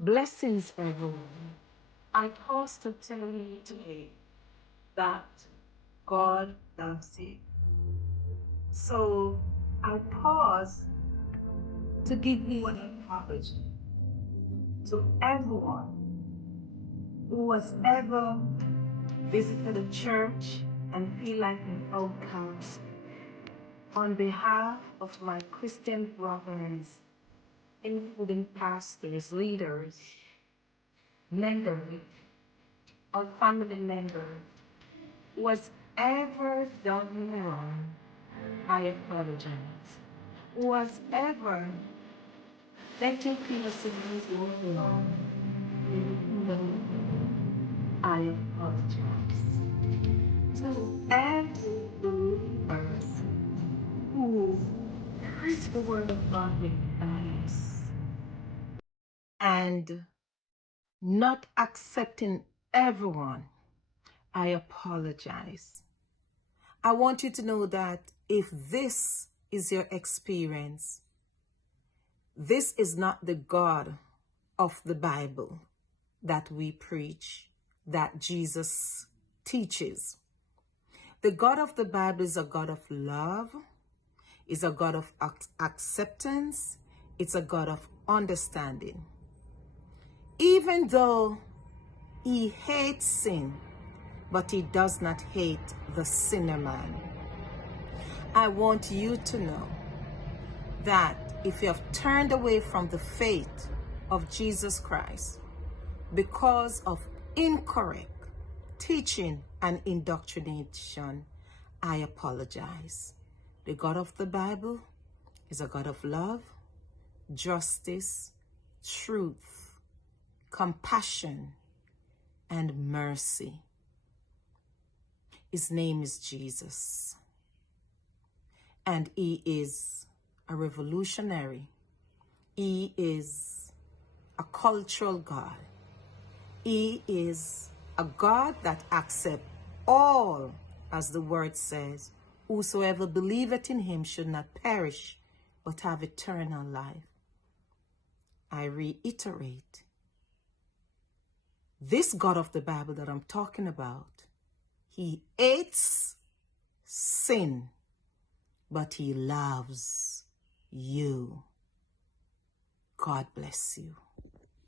Blessings, everyone. I pause to tell you today that God loves you. So I pause to give you an apology to everyone who has ever visited a church and feel like an outcast. On behalf of my Christian brothers, including pastors, leaders, mentors, or family members, was ever done me wrong, I apologize. Was ever letting people see me wrong, I apologize. To every believer who hears the word of God with thanks and not accepting everyone, I apologize. I want you to know that if this is your experience, this is not the God of the Bible that we preach, that Jesus teaches. The God of the Bible is a God of love, is a God of acceptance, it's a God of understanding. Even though he hates sin, but he does not hate the sinner man. I want you to know that if you have turned away from the faith of Jesus Christ because of incorrect teaching and indoctrination, I apologize. The God of the Bible is a God of love, justice, truth, compassion, and mercy. His name is Jesus. And he is a revolutionary. He is a cultural God. He is a God that accepts all, as the word says, whosoever believeth in him should not perish, but have eternal life. I reiterate, this God of the Bible that I'm talking about, he hates sin, but he loves you. God bless you.